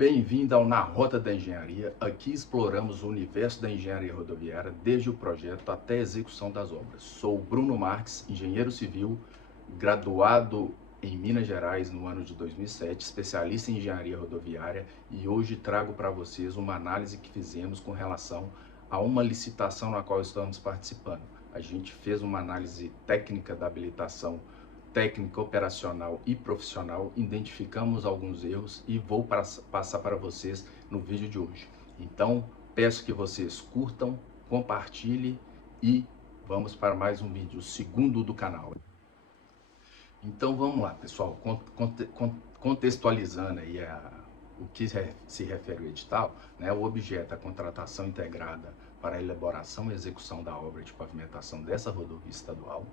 Bem-vindo ao Na Rota da Engenharia. Aqui exploramos o universo da engenharia rodoviária, desde o projeto até a execução das obras. Sou Bruno Marques, engenheiro civil, graduado em Minas Gerais no ano de 2007, especialista em engenharia rodoviária, e hoje trago para vocês uma análise que fizemos com relação a uma licitação na qual estamos participando. A gente fez uma análise técnica da habilitação técnica, operacional e profissional, identificamos alguns erros e vou passar para vocês no vídeo de hoje. Então, peço que vocês curtam, compartilhem e vamos para mais um vídeo, o segundo do canal. Então vamos lá, pessoal, contextualizando aí o que se refere ao edital, né? O objeto é a contratação integrada para a elaboração e execução da obra de pavimentação dessa rodovia estadual,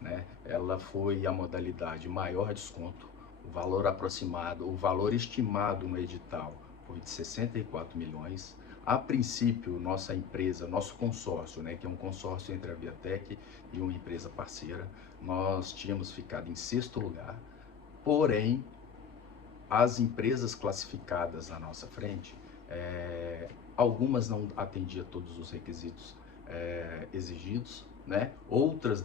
né? Ela foi a modalidade maior desconto, o valor aproximado, o valor estimado no edital foi de 64 milhões. A princípio, nossa empresa, nosso consórcio, né, que é um consórcio entre a Viatec e uma empresa parceira, nós tínhamos ficado em sexto lugar, porém, as empresas classificadas à nossa frente, algumas não atendiam todos os requisitos exigidos, né? Outras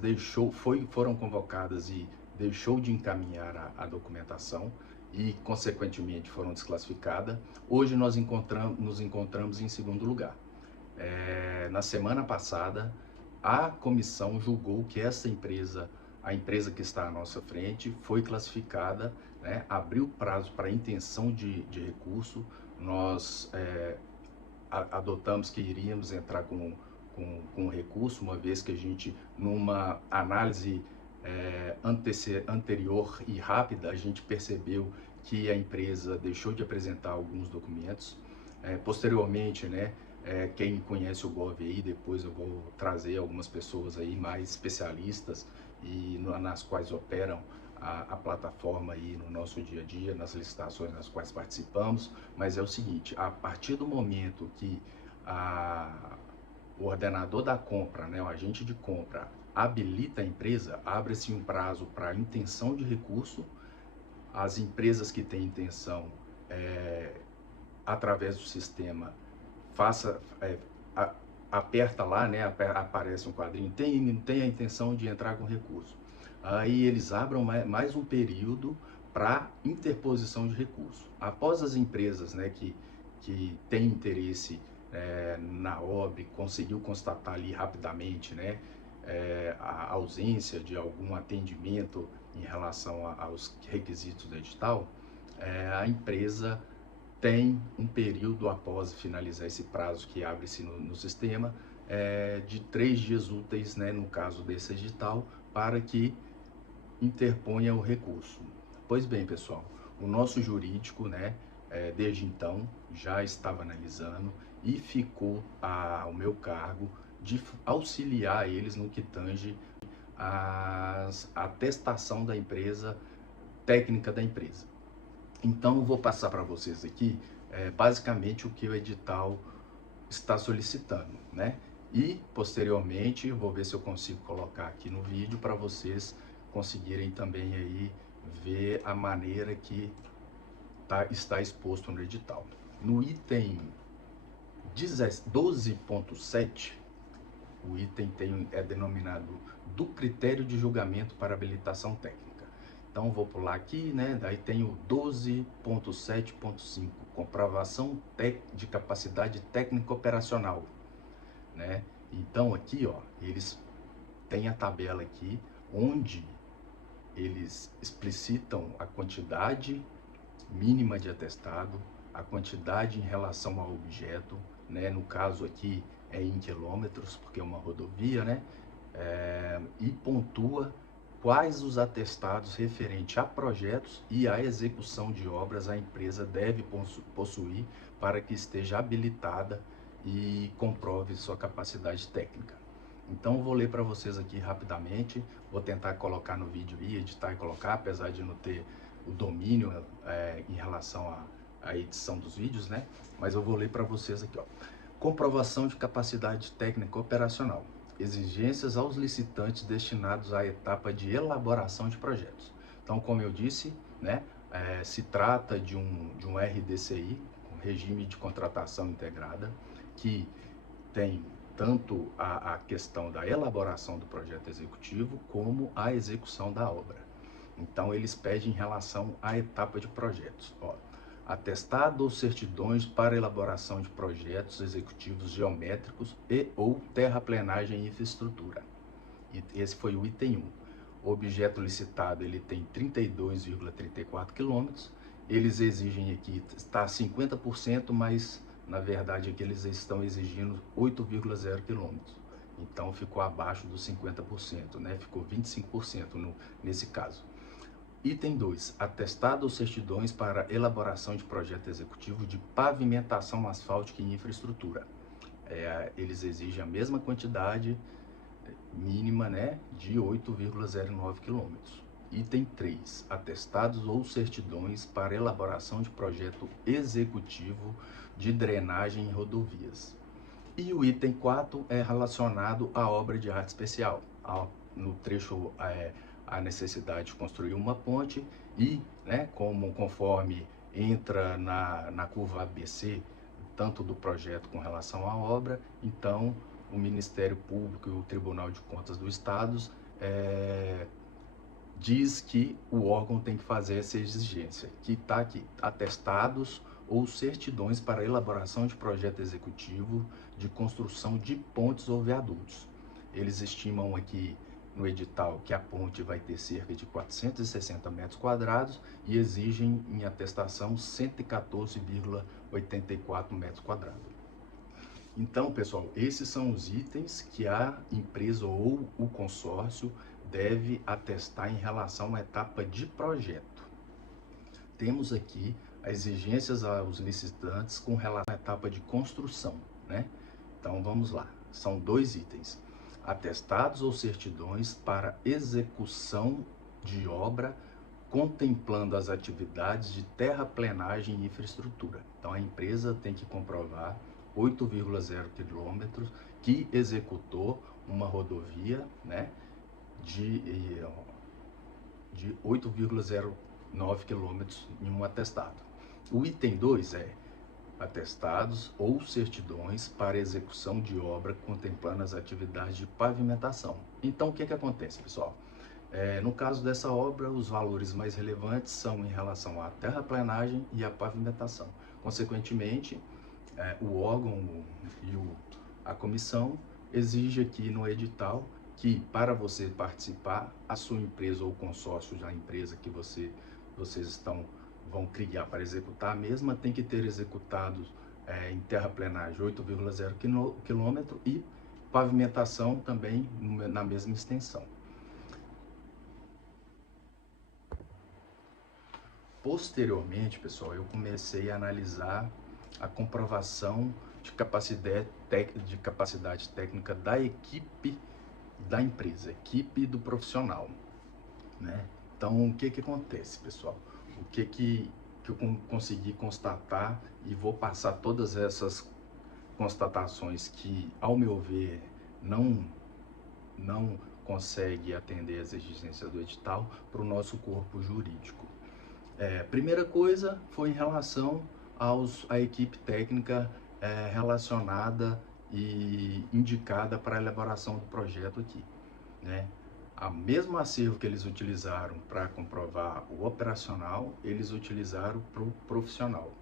foram convocadas e deixou de encaminhar a documentação e, consequentemente, foram desclassificadas. Hoje nós nos encontramos em segundo lugar. Na semana passada, a comissão julgou que essa empresa, a empresa que está à nossa frente, foi classificada, né? Abriu prazo para intenção de recurso. Nós adotamos que iríamos entrar com recurso, uma vez que a gente, numa análise anterior e rápida, a gente percebeu que a empresa deixou de apresentar alguns documentos. Posteriormente, né, quem conhece o Gov aí, depois eu vou trazer algumas pessoas aí mais especialistas e nas quais operam a plataforma aí no nosso dia a dia, nas licitações nas quais participamos. Mas é o seguinte, a partir do momento que o ordenador da compra, né, o agente de compra, habilita a empresa, abre-se um prazo para intenção de recurso. As empresas que têm intenção, através do sistema, aperta lá, né, aparece um quadrinho, tem a intenção de entrar com recurso. Aí eles abrem mais um período para interposição de recurso. Após as empresas, né, que têm interesse na obra, conseguiu constatar ali rapidamente, né, a ausência de algum atendimento em relação aos requisitos do edital, a empresa tem um período após finalizar esse prazo que abre-se no sistema, de 3 dias úteis, né, no caso desse edital, para que interponha o recurso. Pois bem, pessoal, o nosso jurídico, né, desde então, já estava analisando e ficou ao meu cargo de auxiliar eles no que tange a atestação da empresa, técnica da empresa. Então, eu vou passar para vocês aqui, basicamente, o que o edital está solicitando, né? E, posteriormente, eu vou ver se eu consigo colocar aqui no vídeo para vocês conseguirem também aí ver a maneira que está exposto no edital. No item 12.7, o item é denominado do critério de julgamento para habilitação técnica. Então, vou pular aqui, né? Daí tem o 12.7.5, comprovação de capacidade técnica operacional, né? Então, aqui, ó, eles têm a tabela aqui, onde eles explicitam a quantidade mínima de atestado, a quantidade em relação ao objeto, né? No caso aqui é em quilômetros, porque é uma rodovia, né? E pontua quais os atestados referentes a projetos e à execução de obras a empresa deve possuir para que esteja habilitada e comprove sua capacidade técnica. Então, eu vou ler para vocês aqui rapidamente, vou tentar colocar no vídeo e editar e colocar, apesar de não ter o domínio em relação à edição dos vídeos, né? Mas eu vou ler para vocês aqui, ó. Comprovação de capacidade técnica operacional. Exigências aos licitantes destinados à etapa de elaboração de projetos. Então, como eu disse, né, se trata de um RDCI, regime de contratação integrada, que tem tanto a questão da elaboração do projeto executivo como a execução da obra. Então, eles pedem em relação à etapa de projetos. Ó, atestado ou certidões para elaboração de projetos executivos geométricos e ou terraplenagem e infraestrutura. E esse foi o item 1. O objeto licitado ele tem 32,34 quilômetros. Eles exigem aqui, está 50%, mas na verdade aqui eles estão exigindo 8,0 quilômetros. Então ficou abaixo dos 50%, né? Ficou 25% nesse caso. Item 2. Atestado ou certidões para elaboração de projeto executivo de pavimentação asfáltica e infraestrutura. Eles exigem a mesma quantidade mínima, né, de 8,09 quilômetros. Item 3. Atestados ou certidões para elaboração de projeto executivo de drenagem em rodovias. E o item 4 é relacionado à obra de arte especial. No trecho a necessidade de construir uma ponte e, né, conforme entra na curva ABC, tanto do projeto com relação à obra, então o Ministério Público e o Tribunal de Contas do Estado diz que o órgão tem que fazer essa exigência, que está aqui, atestados ou certidões para elaboração de projeto executivo de construção de pontes ou viadutos. Eles estimam aqui no edital que a ponte vai ter cerca de 460 metros quadrados e exigem em atestação 114,84 metros quadrados. Então, pessoal, esses são os itens que a empresa ou o consórcio deve atestar em relação à etapa de projeto. Temos aqui as exigências aos licitantes com relação à etapa de construção, né? Então, vamos lá. São 2 itens. Atestados ou certidões para execução de obra contemplando as atividades de terraplenagem e infraestrutura. Então, a empresa tem que comprovar 8,0 quilômetros que executou uma rodovia, né, de 8,09 quilômetros em um atestado. O item 2 é atestados ou certidões para execução de obra contemplando as atividades de pavimentação. Então, o que acontece, pessoal? No caso dessa obra, os valores mais relevantes são em relação à terraplenagem e à pavimentação. Consequentemente, o órgão e a comissão exige aqui no edital que, para você participar, a sua empresa ou consórcio da empresa que vocês vão criar para executar a mesma tem que ter executado em terraplenagem 8,0 quilômetro e pavimentação também na mesma extensão. Posteriormente, pessoal, eu comecei a analisar a comprovação de capacidade técnica da equipe da empresa, equipe do profissional, né? Então, o que acontece, pessoal? O que eu consegui constatar e vou passar todas essas constatações que, ao meu ver, não consegue atender às exigências do edital para o nosso corpo jurídico. Primeira coisa foi em relação à equipe técnica relacionada e indicada para a elaboração do projeto aqui, né? A mesmo acervo que eles utilizaram para comprovar o operacional, eles utilizaram para o profissional.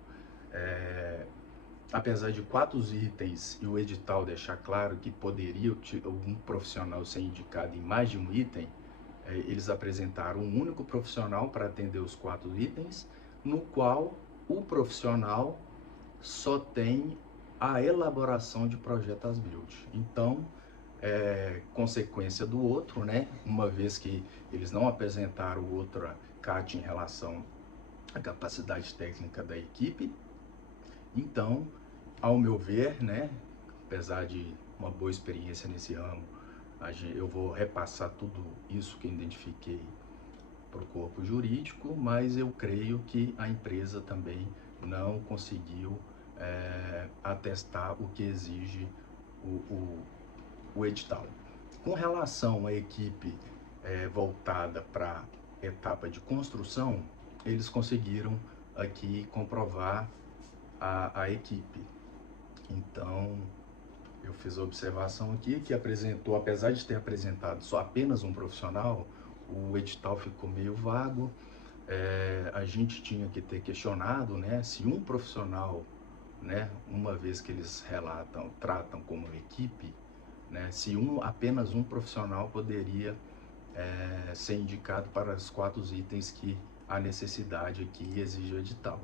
Apesar de 4 itens e o edital deixar claro que poderia um profissional ser indicado em mais de um item, eles apresentaram um único profissional para atender os 4 itens, no qual o profissional só tem a elaboração de projeto as-built. Então, consequência do outro, né? Uma vez que eles não apresentaram outra CAT em relação à capacidade técnica da equipe, então, ao meu ver, né, apesar de uma boa experiência nesse ramo, eu vou repassar tudo isso que identifiquei para o corpo jurídico, mas eu creio que a empresa também não conseguiu atestar o que exige o edital. Com relação à equipe voltada para etapa de construção, eles conseguiram aqui comprovar a equipe. Então, eu fiz a observação aqui que apresentou, apesar de ter apresentado só apenas um profissional, o edital ficou meio vago. A gente tinha que ter questionado, né, se um profissional, né, uma vez que eles tratam como equipe, né, se apenas um profissional poderia ser indicado para os 4 itens que a necessidade aqui exige o edital.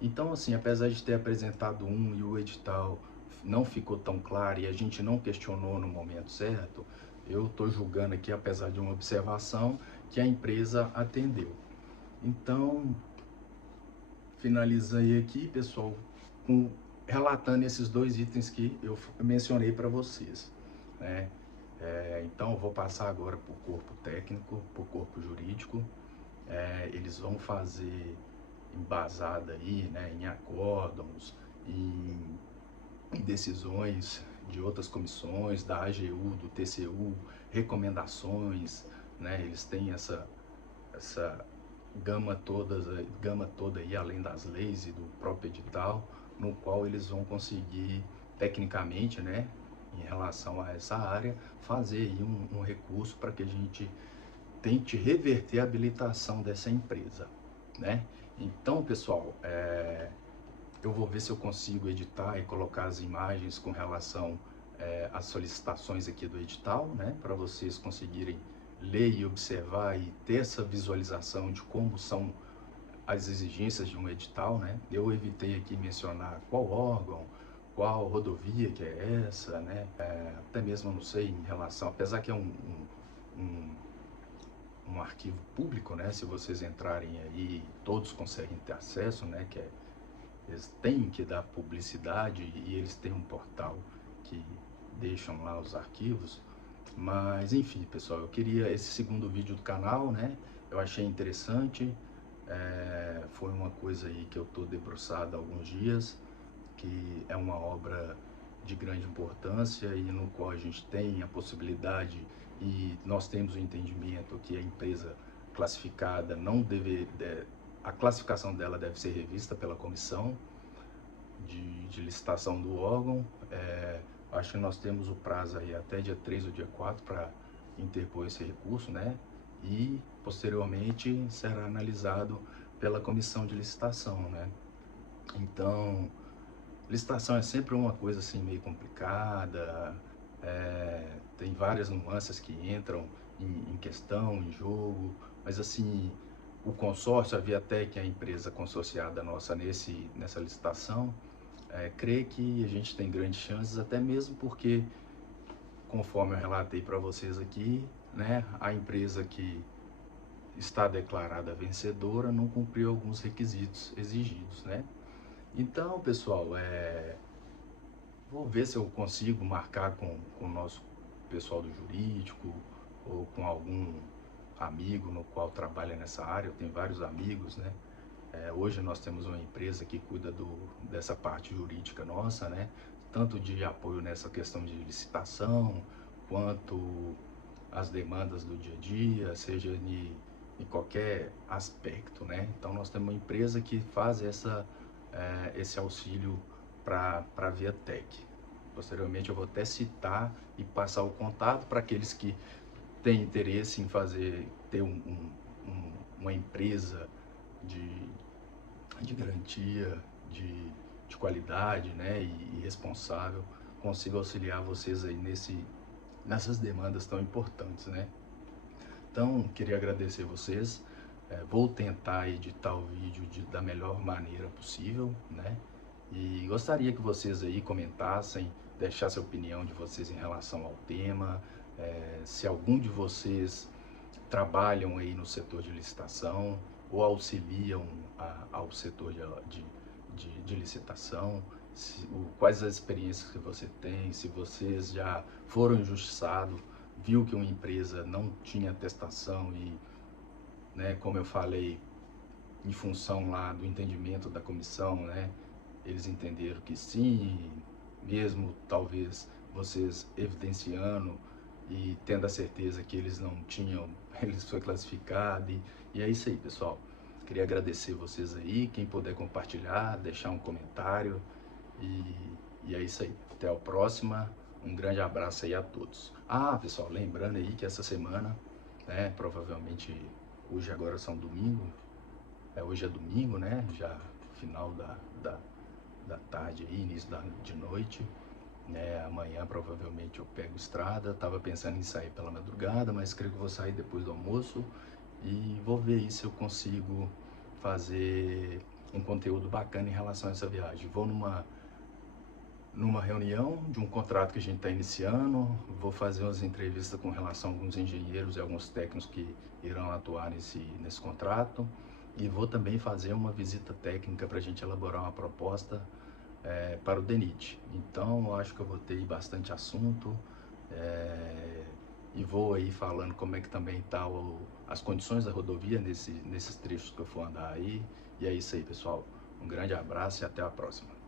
Então, assim, apesar de ter apresentado um e o edital não ficou tão claro e a gente não questionou no momento certo, eu estou julgando aqui, apesar de uma observação, que a empresa atendeu. Então, finalizei aqui, pessoal, relatando esses 2 itens que eu mencionei para vocês, né? Então, eu vou passar agora para o corpo técnico, para o corpo jurídico. Eles vão fazer embasada aí, né, em acórdãos, em decisões de outras comissões, da AGU, do TCU, recomendações, né? Eles têm essa gama toda aí, além das leis e do próprio edital, no qual eles vão conseguir, tecnicamente, né, em relação a essa área, fazer aí um recurso para que a gente tente reverter a habilitação dessa empresa, né? Então, pessoal, eu vou ver se eu consigo editar e colocar as imagens com relação às solicitações aqui do edital, né, para vocês conseguirem ler e observar e ter essa visualização de como são as exigências de um edital, né? Eu evitei aqui mencionar qual órgão, qual rodovia que é essa, né? Até mesmo eu não sei em relação, apesar que é um arquivo público, né? Se vocês entrarem aí, todos conseguem ter acesso, né? Eles têm que dar publicidade e eles têm um portal que deixam lá os arquivos. Mas enfim, pessoal, eu queria esse segundo vídeo do canal, né? Eu achei interessante, foi uma coisa aí que eu tô debruçado há alguns dias, que é uma obra de grande importância e no qual a gente tem a possibilidade e nós temos o entendimento que a empresa classificada não deve, a classificação dela deve ser revista pela comissão de licitação do órgão. Acho que nós temos o prazo aí até dia 3 ou dia 4 para interpor esse recurso, né? E posteriormente será analisado pela comissão de licitação, né? Então, licitação é sempre uma coisa assim meio complicada, tem várias nuances que entram em questão, em jogo, mas assim, o consórcio, a Viatec, a empresa consorciada nossa nessa licitação, crê que a gente tem grandes chances, até mesmo porque, conforme eu relatei para vocês aqui, né, a empresa que está declarada vencedora não cumpriu alguns requisitos exigidos, né? Então, pessoal, vou ver se eu consigo marcar com o nosso pessoal do jurídico ou com algum amigo no qual trabalha nessa área. Eu tenho vários amigos, né? Hoje nós temos uma empresa que cuida dessa parte jurídica nossa, né? Tanto de apoio nessa questão de licitação, quanto as demandas do dia a dia, seja em qualquer aspecto, né? Então nós temos uma empresa que faz esse auxílio para a Viatec. Posteriormente eu vou até citar e passar o contato para aqueles que têm interesse em ter uma empresa de garantia, de qualidade, né, e responsável, consiga auxiliar vocês aí nessas demandas tão importantes, né? Então, queria agradecer vocês, vou tentar editar o vídeo da melhor maneira possível, né? E gostaria que vocês aí comentassem, deixassem a opinião de vocês em relação ao tema, se algum de vocês trabalham aí no setor de licitação ou auxiliam ao setor de licitação, quais as experiências que você tem, se vocês já foram injustiçados, viu que uma empresa não tinha atestação e, né, como eu falei, em função lá do entendimento da comissão, né, eles entenderam que sim, mesmo talvez vocês evidenciando e tendo a certeza que eles não tinham, eles foi classificado e é isso aí, pessoal. Queria agradecer vocês aí, quem puder compartilhar, deixar um comentário e, e é isso aí. Até a próxima. Um grande abraço aí a todos. Ah, pessoal, lembrando aí que essa semana, né, provavelmente hoje agora são domingo, hoje é domingo, né, já final da tarde aí, início de noite, né, amanhã provavelmente eu pego estrada, tava pensando em sair pela madrugada, mas creio que vou sair depois do almoço e vou ver aí se eu consigo fazer um conteúdo bacana em relação a essa viagem. Vou numa reunião de um contrato que a gente está iniciando, vou fazer umas entrevistas com relação a alguns engenheiros e alguns técnicos que irão atuar nesse contrato e vou também fazer uma visita técnica para a gente elaborar uma proposta para o DENIT. Então, eu acho que eu vou ter bastante assunto e vou aí falando como é que também tá as condições da rodovia nesses trechos que eu for andar aí. E é isso aí, pessoal. Um grande abraço e até a próxima.